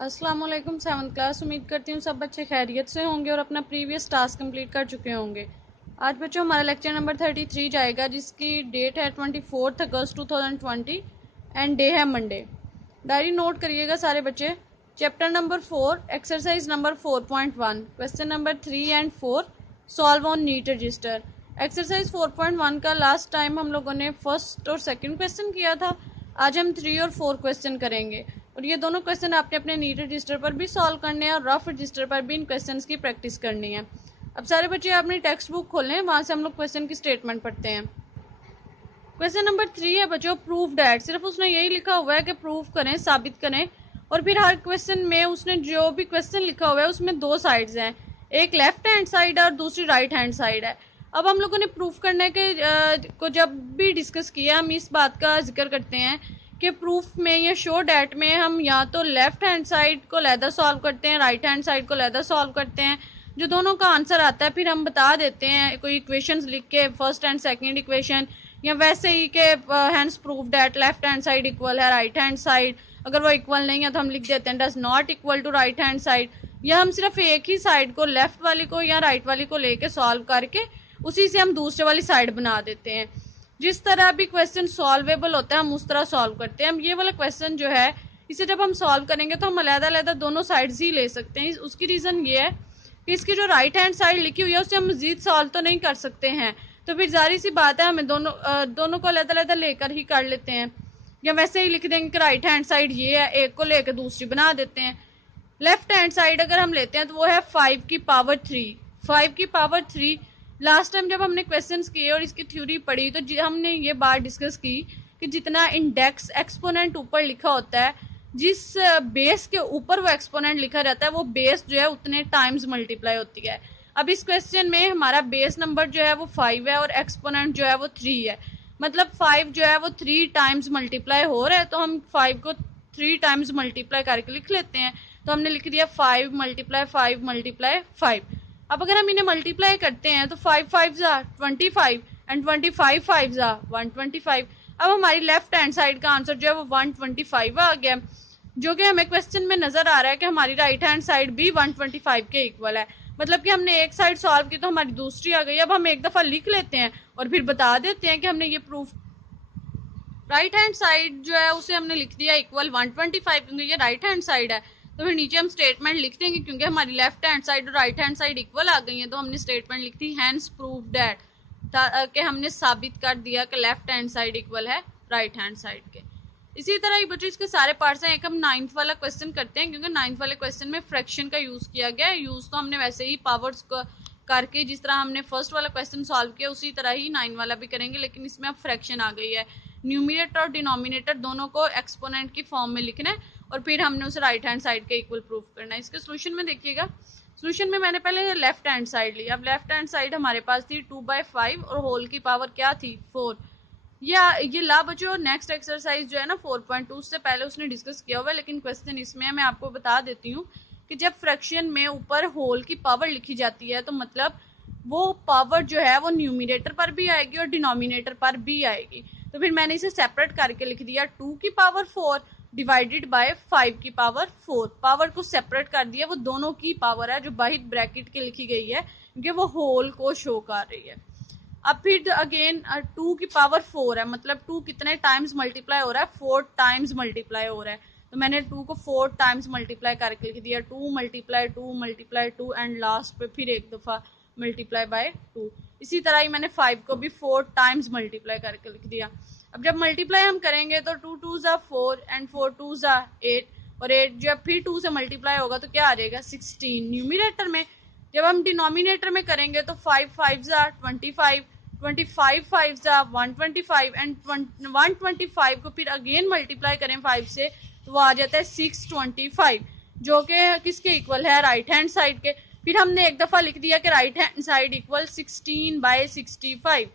अस्सलाम वालेकुम 7th class. उम्मीद करती हूँ सब बच्चे खैरियत से होंगे और अपना प्रीवियस टास्क कंप्लीट कर चुके होंगे। आज बच्चों हमारा लेक्चर नंबर 33 जाएगा, जिसकी डेट है 24 अगस्त 2020 एंड डे है मंडे। डायरी नोट करिएगा सारे बच्चे। Chapter number 4 exercise number 4.1 question number 3 and 4 solve on neat register. Exercise 4.1 का लास्ट टाइम हम लोगों ने फर्स्ट और सेकंड क्वेश्चन किया था। आज हम 3 और 4 क्वेश्चन करेंगे और ये दोनों क्वेश्चन आपने अपने नीट रजिस्टर पर भी सॉल्व करने हैं और रफ रजिस्टर पर भी इन क्वेश्चंस की प्रैक्टिस करनी है। अब सारे बच्चे अपनी टेक्स्ट बुक खोलें, वहां से हम लोग क्वेश्चन की स्टेटमेंट पढ़ते हैं। क्वेश्चन नंबर 3 है बच्चों, प्रूव डैट। सिर्फ उसने यही लिखा हुआ है कि प्रूव करें, साबित करें। और फिर हर क्वेश्चन में उसने जो भी क्वेश्चन लिखा हुआ है उसमें दो साइड्स हैं, एक लेफ्ट हैंड साइड है और दूसरी राइट हैंड साइड है। अब हम लोगों ने प्रूफ करने के को जब भी डिस्कस किया, हम इस बात का जिक्र करते हैं कि प्रूफ में या शो डैट में हम या तो लेफ्ट हैंड साइड को लहदा सॉल्व करते हैं, राइट हैंड साइड को लहदा सॉल्व करते हैं। जो दोनों का आंसर आता है फिर हम बता देते हैं कोई इक्वेशंस लिख के, फर्स्ट एंड सेकंड इक्वेशन, या वैसे ही के hence proof that left hand side equal है राइट हैंड साइड। अगर वो इक्वल नहीं है तो हम लिख देते हैं does not equal to right hand side. या हम सिर्फ एक ही साइड को, लेफ्ट वाली को या राइट वाली को लेके सॉल्व करके उसी से हम दूसरे वाली साइड बना देते हैं। जिस तरह भी क्वेश्चन सॉल्वेबल होता है हम उस तरह सॉल्व करते हैं। हम ये वाला क्वेश्चन जो है इसे जब हम सॉल्व करेंगे तो हम अलग-अलग दोनों साइड्स ही ले सकते हैं। उसकी रीजन ये है कि इसकी जो राइट हैंड साइड लिखी हुई है उससे हम मजीद सॉल्व तो नहीं कर सकते हैं, तो फिर जारी सी बात है हमें दोनों को अलग-अलग लेकर ही कर लेते हैं। या वैसे ही लिख देंगे कि राइट हैंड साइड ये है, एक को लेकर दूसरी बना देते हैं। लेफ्ट हैंड साइड अगर हम लेते हैं तो वो है 5 की पावर 3। 5 की पावर 3 लास्ट टाइम जब हमने क्वेश्चंस किए और इसकी थ्योरी पढ़ी तो हमने ये बात डिस्कस की कि जितना इंडेक्स एक्सपोनेंट ऊपर लिखा होता है, जिस बेस के ऊपर वो एक्सपोनेंट लिखा रहता है, वो बेस जो है उतने टाइम्स मल्टीप्लाई होती है। अब इस क्वेश्चन में हमारा बेस नंबर जो है वो 5 है और एक्सपोनेंट जो है वो 3 है। मतलब 5 जो है वो 3 टाइम्स मल्टीप्लाई हो रहा है, तो हम 5 को 3 टाइम्स मल्टीप्लाई करके लिख लेते हैं। तो हमने लिख दिया 5 मल्टीप्लाई 5 मल्टीप्लाई 5। अब अगर हम इन्हें मल्टीप्लाई करते हैं तो 5 5 जा 25 एंड 25 5 जा 125। अब हमारी लेफ्ट हैंड साइड का आंसर जो है वो 125 आ गया, जो कि हमें क्वेश्चन में नजर आ रहा है कि हमारी राइट हैंड साइड भी 125 के इक्वल है। मतलब कि हमने एक साइड सॉल्व की तो हमारी दूसरी आ गई। अब हम एक दफा लिख लेते हैं और फिर बता देते हैं कि हमने ये प्रूफ। राइट हैंड साइड जो है उसे हमने लिख दिया इक्वल 125, क्योंकि ये राइट हैंड साइड है। तो फिर नीचे हम स्टेटमेंट लिख देंगे, क्योंकि हमारी लेफ्ट हैंड साइड और राइट हैंड साइड इक्वल आ गई है, तो हमने स्टेटमेंट लिख दी हैंस प्रूव डैट, कि हमने साबित कर दिया कि लेफ्ट हैंड साइड इक्वल है राइट हैंड साइड के। इसी तरह ही बच्चों इसके सारे पार्ट्स हैं। एक हम 9th वाला क्वेश्चन करते हैं, क्योंकि 9th वाले क्वेश्चन में फ्रैक्शन का यूज किया गया है। यूज तो हमने वैसे ही पावर्स को करके, जिस तरह हमने फर्स्ट वाला क्वेश्चन सॉल्व किया उसी तरह ही 9 वाला भी करेंगे, लेकिन इसमें अब फ्रैक्शन आ गई है। न्यूमिनेटर और डिनोमिनेटर दोनों को एक्सपोनेंट की फॉर्म में लिखना है और फिर हमने उसे राइट हैंड साइड के इक्वल प्रूफ करना है। इसके सोल्यूशन में देखिएगा, सोल्यूशन में मैंने पहले लेफ्ट हैंड साइड ली। अब लेफ्ट हैंड साइड हमारे पास थी 2/5 और होल की पावर क्या थी 4। ये ला बच्चों नेक्स्ट एक्सरसाइज जो है ना 4.2, उससे पहले उसने डिस्कस किया हुआ है, लेकिन क्वेश्चन इसमें मैं आपको बता देती हूँ कि जब फ्रैक्शन में ऊपर होल की पावर लिखी जाती है तो मतलब वो पावर जो है वो न्यूमिनेटर पर भी आएगी और डिनोमिनेटर पर भी आएगी। तो फिर मैंने इसे सेपरेट करके लिख दिया 2 की पावर 4 डिवाइडेड बाय 5 की पावर 4। पावर को सेपरेट कर दिया, वो दोनों की पावर है जो बाहर ब्रैकेट के लिखी गई है, क्योंकि वो होल को शो कर रही है। अब फिर अगेन 2 की पावर 4 है, मतलब 2 कितने टाइम्स मल्टीप्लाई हो रहा है, 4 टाइम्स मल्टीप्लाई हो रहा है। तो मैंने 2 को 4 टाइम्स मल्टीप्लाई करके लिख दिया 2 मल्टीप्लाई 2 मल्टीप्लाई 2 एंड लास्ट पे फिर एक दफा मल्टीप्लाई बाय 2। इसी तरह ही मैंने 5 को भी 4 टाइम्स मल्टीप्लाई करके लिख दिया। अब जब मल्टीप्लाई हम करेंगे तो 2 2 जा 4 एंड 4 2 जा 8 और 8 जब फिर 2 से मल्टीप्लाई होगा तो क्या आ जाएगा 16 न्यूमिनेटर में। जब हम डिनोमिनेटर में करेंगे तो 5 5 जा 25 25 5 जा 125 एंड 125 को फिर अगेन मल्टीप्लाई करें 5 से तो वो आ जाता है 625, जो कि किसके इक्वल है राइट हैंड साइड के। फिर हमने एक दफा लिख दिया कि right hand side equal 16/65।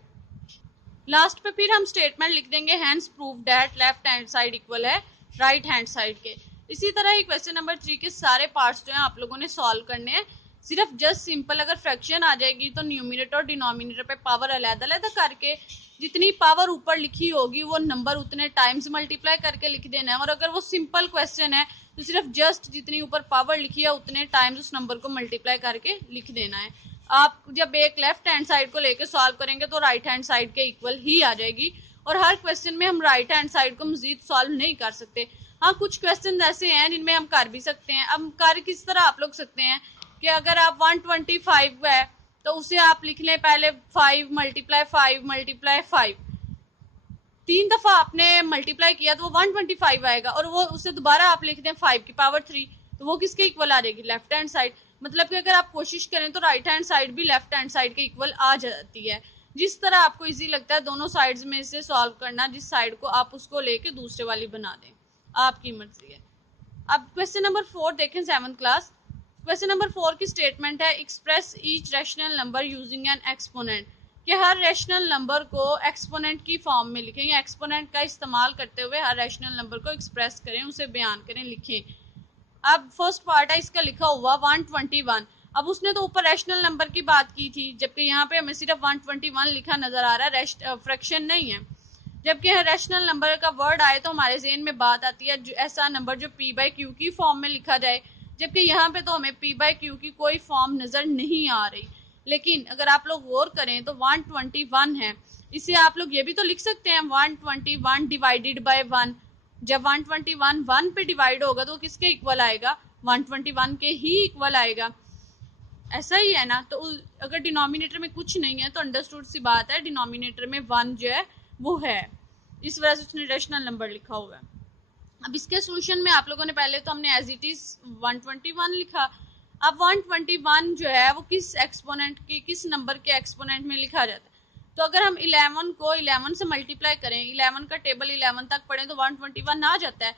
Last पे फिर हम स्टेटमेंट लिख देंगे hence prove that left hand side equal है राइट हैंड साइड के। इसी तरह ही क्वेश्चन नंबर 3 के सारे पार्ट्स जो है आप लोगों ने सॉल्व करने हैं। सिर्फ जस्ट सिंपल अगर फ्रैक्शन आ जाएगी तो न्यूमिनेटर और डिनोमिनेटर पे पावर अलग-अलग करके जितनी पावर ऊपर लिखी होगी वो नंबर उतने टाइम्स मल्टीप्लाई करके लिख देना है। और अगर वो सिंपल क्वेश्चन है तो सिर्फ जस्ट जितनी ऊपर पावर लिखी है उतने टाइम्स उस नंबर को मल्टीप्लाई करके लिख देना है। आप जब एक लेफ्ट हैंड साइड को लेके सॉल्व करेंगे तो राइट हैंड साइड के इक्वल ही आ जाएगी, और हर क्वेश्चन में हम राइट हैंड साइड को मजीद सॉल्व नहीं कर सकते। हाँ, कुछ क्वेश्चन ऐसे हैं जिनमें हम कर भी सकते हैं। अब कर किस तरह आप लोग सकते हैं कि अगर आप 125 है तो उसे आप लिख लें पहले 5 मल्टीप्लाई 5 मल्टीप्लाई 5, 3 दफा आपने मल्टीप्लाई किया तो वो 125 आएगा, और वो उससे दोबारा आप लिख दें 5 की पावर 3, तो वो किसके इक्वल आ जाएगी? Left hand side. मतलब कि अगर आप कोशिश करें तो राइट हैंड साइड भी लेफ्ट हैंड साइड के इक्वल आ जाती है। जिस तरह आपको इजी लगता है दोनों साइड्स में से सॉल्व करना, जिस साइड को आप उसको लेके दूसरे वाली बना दें, आपकी मर्जी है। अब क्वेश्चन नंबर 4 देखें 7th क्लास। क्वेश्चन नंबर 4 की स्टेटमेंट है express each rational number using N exponent, कि हर रैशनल नंबर को एक्सपोनेंट की फॉर्म में लिखें, या एक्सपोनेंट का इस्तेमाल करते हुए हर रैशनल नंबर को एक्सप्रेस करें, उसे बयान करें, लिखें। अब फर्स्ट पार्ट है इसका लिखा हुआ 121। अब उसने तो ऊपर रैशनल नंबर की बात की थी, जबकि यहाँ पे हमें सिर्फ 121 लिखा नजर आ रहा है, फ्रैक्शन नहीं है। जबकि रैशनल नंबर का वर्ड आए तो हमारे ज़हन में बात आती है ऐसा नंबर जो p बाई क्यू की फॉर्म में लिखा जाए, जबकि यहाँ पे तो हमें p बाई क्यू की कोई फॉर्म नजर नहीं आ रही। लेकिन अगर आप लोग गौर करें तो 121 है, इसे आप लोग ये भी तो लिख सकते हैं 121 डिवाइडेड बाय 1। जब 121 1 पे डिवाइड होगा तो किसके इक्वल आएगा? 121 के ही इक्वल आएगा, ऐसा ही है ना। तो अगर डिनोमिनेटर में कुछ नहीं है तो अंडरस्टूड सी बात है डिनोमिनेटर में 1 जो है वो है, इस वजह से उसने रैशनल नंबर लिखा हुआ है। अब इसके सोल्यूशन में आप लोगों ने पहले तो हमने एज इट इज 121 लिखा। अब 121 जो है वो किस एक्सपोनेंट की, किस नंबर के एक्सपोनेंट में लिखा जाता है? तो अगर हम 11 को 11 से मल्टीप्लाई करें, 11 का टेबल 11 तक पढ़ें तो 121 आ जाता है।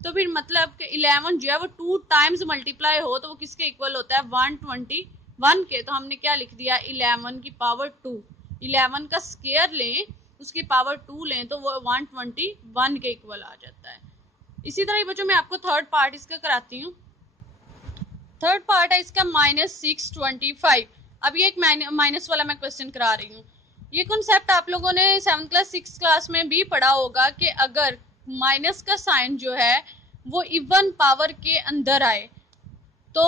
तो फिर मतलब कि 11 जो है वो 2 टाइम्स मल्टीप्लाई हो तो वो किसके इक्वल होता है? 121 के। तो हमने क्या लिख दिया? 11 की पावर 2। 11 का स्क्वायर लें, उसकी पावर 2 लें तो वो 121 के इक्वल आ जाता है। इसी तरह बच्चों मैं आपको थर्ड पार्ट इसका कराती हूँ। थर्ड पार्ट है इसका -625। अब ये एक माइनस वाला मैं क्वेश्चन करा रही हूँ। ये कॉन्सेप्ट आप लोगों ने 7th क्लास 6th क्लास में भी पढ़ा होगा कि अगर माइनस का साइन जो है वो इवन पावर के अंदर आए तो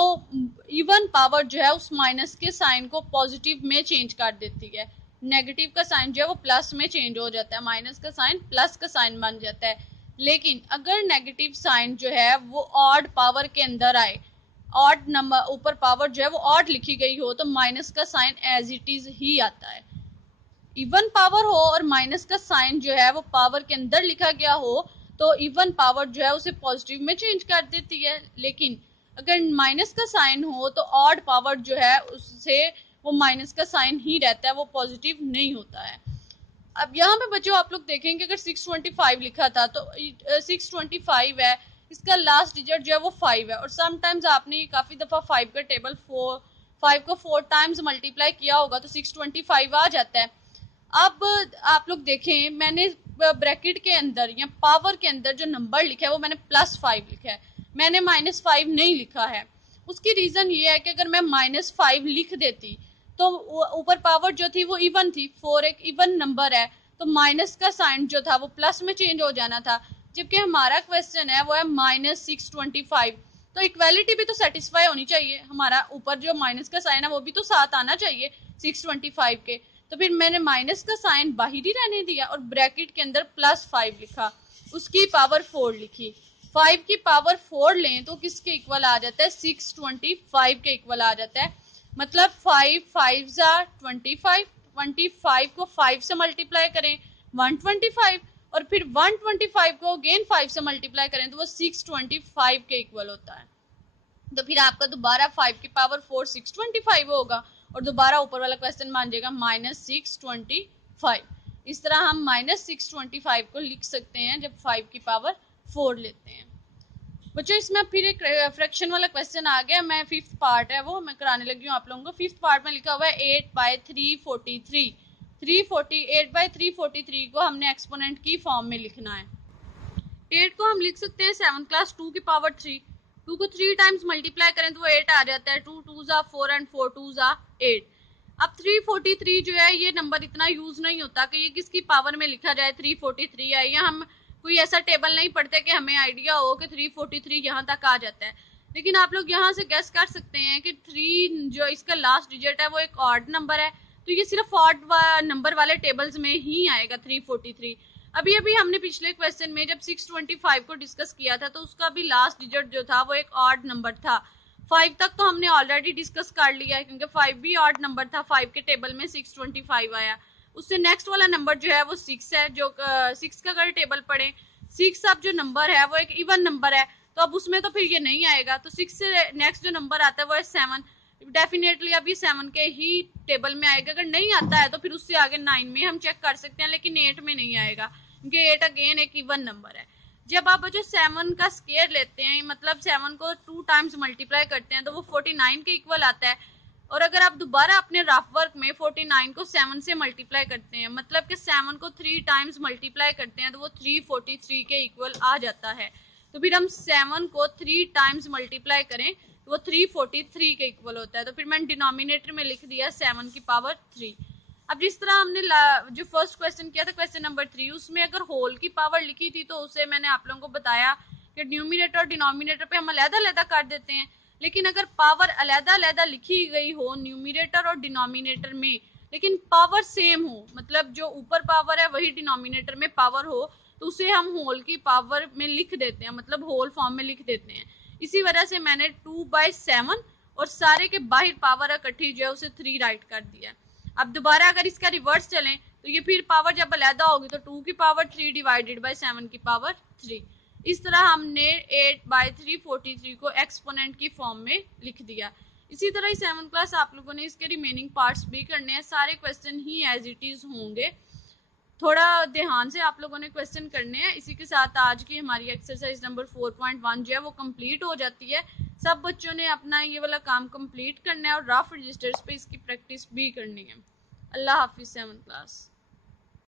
इवन पावर जो है उस माइनस के साइन को पॉजिटिव में चेंज कर देती है, नेगेटिव का साइन जो है वो प्लस में चेंज हो जाता है, माइनस का साइन प्लस का साइन बन जाता है। लेकिन अगर नेगेटिव साइन जो है वो ऑड पावर के अंदर आए, ऑड नंबर ऊपर पावर जो है वो ऑड लिखी गई हो तो माइनस का साइन एज इट इज ही आता है। इवन पावर हो और माइनस का साइन जो है वो पावर के अंदर लिखा गया हो तो इवन पावर जो है उसे पॉजिटिव में चेंज कर देती है। लेकिन अगर माइनस का साइन हो तो ऑड पावर जो है उससे वो माइनस का साइन ही रहता है, वो पॉजिटिव नहीं होता है। अब यहाँ पे बच्चों आप लोग देखेंगे अगर 625 लिखा था तो 625 है, इसका लास्ट डिजिट जो है वो 5 है, और समटाइम्स आपने काफी दफा 5 का टेबल 5 को 4 टाइम्स मल्टीप्लाई किया होगा तो 625 आ जाता है। अब आप लोग देखें मैंने ब्रैकेट के अंदर या पावर के अंदर जो नंबर लिखा है वो मैंने +5 लिखा है, मैंने -5 नहीं लिखा है। उसकी रीजन ये है कि अगर मैं -5 लिख देती तो ऊपर पावर जो थी वो इवन थी, 4 एक इवन नंबर है तो माइनस का साइन जो था वो प्लस में चेंज हो जाना था। जबकि हमारा क्वेश्चन है वो है -625, तो इक्वालिटी भी तो सेटिस्फाई होनी चाहिए, हमारा ऊपर जो माइनस का साइन है वो भी तो साथ आना चाहिए 625 के। तो फिर मैंने माइनस का साइन बाहर ही रहने दिया और ब्रैकेट के अंदर +5 लिखा, उसकी पावर 4 लिखी। 5 की पावर 4 लें तो किसके इक्वल आ जाता है? 625 के इक्वल आ जाता है। मतलब 5 5 25, 25 को 5 से मल्टीप्लाई करें 125, और फिर 125 को अगेन 5 से मल्टीप्लाई करें तो वो 625 के इक्वल होता है। तो फिर आपका दोबारा 5 की पावर 4 625 होगा और दोबारा ऊपर वाला क्वेश्चन मान जाएगा -625। इस तरह हम -625 को लिख सकते हैं जब 5 की पावर 4 लेते हैं। बच्चों इसमें फिर एक फ्रैक्शन वाला क्वेश्चन आ गया, मैं 5th पार्ट है वो मैं कराने लगी हूँ आप लोगों को। 5th पार्ट में लिखा हुआ है 8/343। 8/343 को हमने एक्सपोनेंट की फॉर्म में लिखना है। 8 को हम लिख सकते हैं 7th क्लास 2 की पावर 3। 2 को 3 टाइम्स मल्टीप्लाई करें तो वो 8 आ जाता है। 2 2s are 4 and 4 2s are 8। अब 343 जो है ये नंबर इतना यूज नहीं होता कि ये किसकी पावर में लिखा जाए 343 है, या हम कोई ऐसा टेबल नहीं पढ़ते कि हमें आइडिया हो कि 343 यहाँ तक आ जाता है। लेकिन आप लोग यहाँ से गेस कर सकते हैं कि 3 जो इसका लास्ट डिजिट है वो एक ऑड नंबर है, तो ये सिर्फ ऑड नंबर वाले टेबल्स में ही आएगा 343। अभी अभी हमने पिछले क्वेश्चन में जब 625 को डिस्कस किया था तो उसका भी लास्ट डिजिट जो था वो एक ऑड नंबर था। 5 तक तो हमने ऑलरेडी डिस्कस कर लिया है क्योंकि 5 भी ऑड नंबर था, 5 के टेबल में 625 आया। उससे नेक्स्ट वाला नंबर जो है वो 6 है, जो 6 का अगर टेबल पढ़े, 6 अब जो नंबर है वो एक इवन नंबर है, तो अब उसमें तो फिर ये नहीं आएगा। तो 6 से नेक्स्ट जो नंबर आता है वो है 7। डेफिनेटली अभी 7 के ही टेबल में आएगा। अगर नहीं आता है तो फिर उससे आगे 9 में हम चेक कर सकते हैं, लेकिन 8 में नहीं आएगा क्योंकि 8 अगेन एक इवन नंबर है। जब आप जो 7 का स्केयर लेते हैं, मतलब 7 को 2 टाइम्स मल्टीप्लाई करते हैं तो वो 49 के इक्वल आता है। और अगर आप दोबारा अपने रफ वर्क में 49 को 7 से मल्टीप्लाई करते हैं, मतलब कि 7 को 3 टाइम्स मल्टीप्लाई करते हैं तो वो 343 के इक्वल आ जाता है। तो फिर हम 7 को 3 टाइम्स मल्टीप्लाई करें तो वो 343 के इक्वल होता है। तो फिर मैंने डिनोमिनेटर में लिख दिया 7 की पावर 3। अब जिस तरह हमने जो फर्स्ट क्वेश्चन किया था क्वेश्चन नंबर 3, उसमें अगर होल की पावर लिखी थी तो उसे मैंने आप लोगों को बताया कि न्यूमिनेटर और डिनोमिनेटर पे हम अलग-अलग कर देते हैं। लेकिन अगर पावर अलग-अलग लिखी गई हो न्यूमिनेटर और डिनोमिनेटर में, लेकिन पावर सेम हो, मतलब जो ऊपर पावर है वही डिनोमिनेटर में पावर हो, तो उसे हम होल की पावर में लिख देते हैं, मतलब होल फॉर्म में लिख देते हैं। इसी वजह से मैंने 2/7 और सारे के बाहर पावर इकट्ठी जो है उसे 3 राइट कर दिया। अब दोबारा अगर इसका रिवर्स चलें तो ये फिर पावर जब अलहदा होगी तो 2 की पावर 3 डिवाइडेड बाय 7 की पावर 3। इस तरह हमने 8/343 को एक्सपोनेंट की फॉर्म में लिख दिया। इसी तरह ही 7th क्लास आप लोगों ने इसके रिमेनिंग पार्ट्स भी करने हैं। सारे क्वेश्चन ही एज इट इज होंगे, थोड़ा ध्यान से आप लोगों ने क्वेश्चन करने हैं। इसी के साथ आज की हमारी एक्सरसाइज नंबर 4.1 जो है वो कंप्लीट हो जाती है। सब बच्चों ने अपना ये वाला काम कंप्लीट करना है और रफ रजिस्टर्स पे इसकी प्रैक्टिस भी करनी है। अल्लाह हाफिज 7th क्लास।